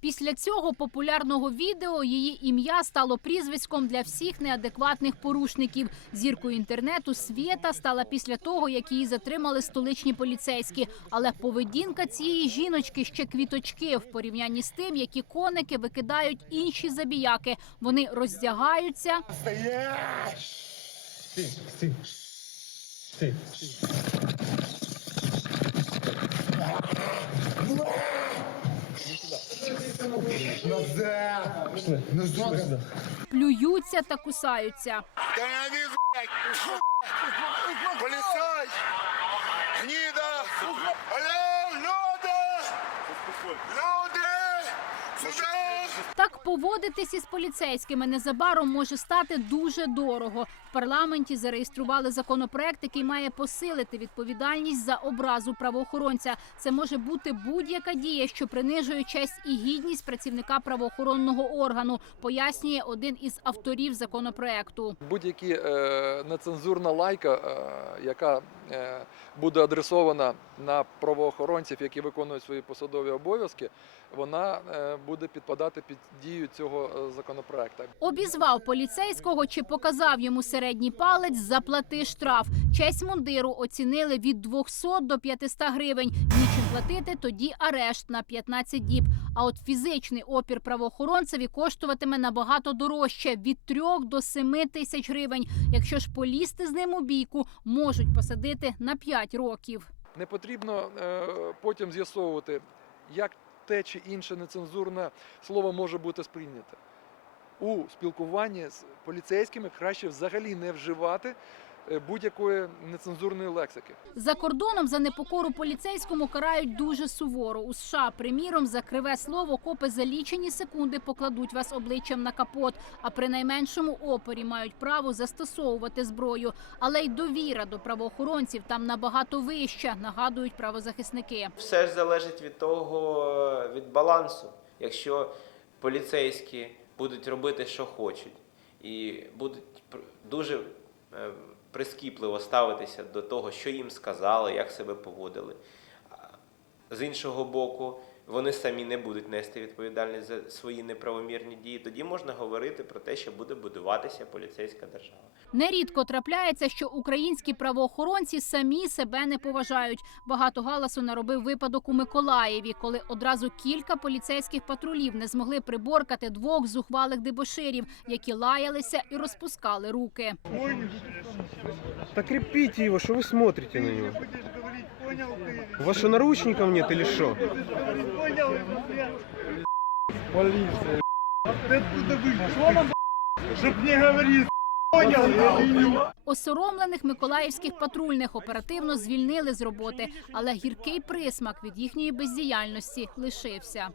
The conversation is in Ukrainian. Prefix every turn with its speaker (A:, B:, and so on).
A: Після цього популярного відео її ім'я стало прізвиськом для всіх неадекватних порушників. Зіркою інтернету Свєта стала після того, як її затримали столичні поліцейські. Але поведінка цієї жіночки ще квіточки в порівнянні з тим, які коники викидають інші забіяки. Вони роздягаються, плюються та кусаються.
B: Да ненавижу, блядь! Полицай! гніда, але люди! Люди! Сюда!
A: Так поводитись із поліцейськими незабаром може стати дуже дорого. В парламенті зареєстрували законопроект, який має посилити відповідальність за образу правоохоронця. Це може бути будь-яка дія, що принижує честь і гідність працівника правоохоронного органу, пояснює один із авторів законопроекту.
C: Будь-які е, нецензурна лайка, е, яка буде адресована на правоохоронців, які виконують свої посадові обов'язки, вона е, буде підпадати під дію цього е, законопроекту.
A: Обізвав поліцейського чи показав йому середній палець, заплати штраф. Честь мундиру оцінили від 200 до 500 гривень. Нічим платити, тоді арешт на 15 діб. А от фізичний опір правоохоронцеві коштуватиме набагато дорожче від 3 до 7 тисяч гривень. Якщо ж полізти з ним у бійку, можуть посадити на 5 років.
C: Не потрібно е, потім з'ясовувати, як те чи інше нецензурне слово може бути сприйняте. У спілкуванні з поліцейськими краще взагалі не вживати будь-якої нецензурної лексики.
A: За кордоном за непокору поліцейському карають дуже суворо. У США, приміром, за криве слово копи за лічені секунди покладуть вас обличчям на капот, а при найменшому опорі мають право застосовувати зброю. Але й довіра до правоохоронців там набагато вища, нагадують правозахисники.
D: Все ж залежить від того, е, від балансу. Якщо поліцейські будуть робити, що хочуть, і будуть пр- дуже е, прискіпливо ставитися до того, що їм сказали, як себе поводили. З іншого боку, вони самі не будуть нести відповідальність за свої неправомірні дії. Тоді можна говорити про те, що буде будуватися поліцейська держава.
A: Нерідко трапляється, що українські правоохоронці самі себе не поважають. Багато галасу наробив випадок у Миколаєві, коли одразу кілька поліцейських патрулів не змогли приборкати двох зухвалих дебоширів, які лаялися і розпускали руки.
E: Так крепите его, что вы смотрите на него? У вас что, наручников нет или что?
A: Осоромлених миколаївських патрульних оперативно звільнили з роботи, але гіркий присмак від їхньої бездіяльності лишився.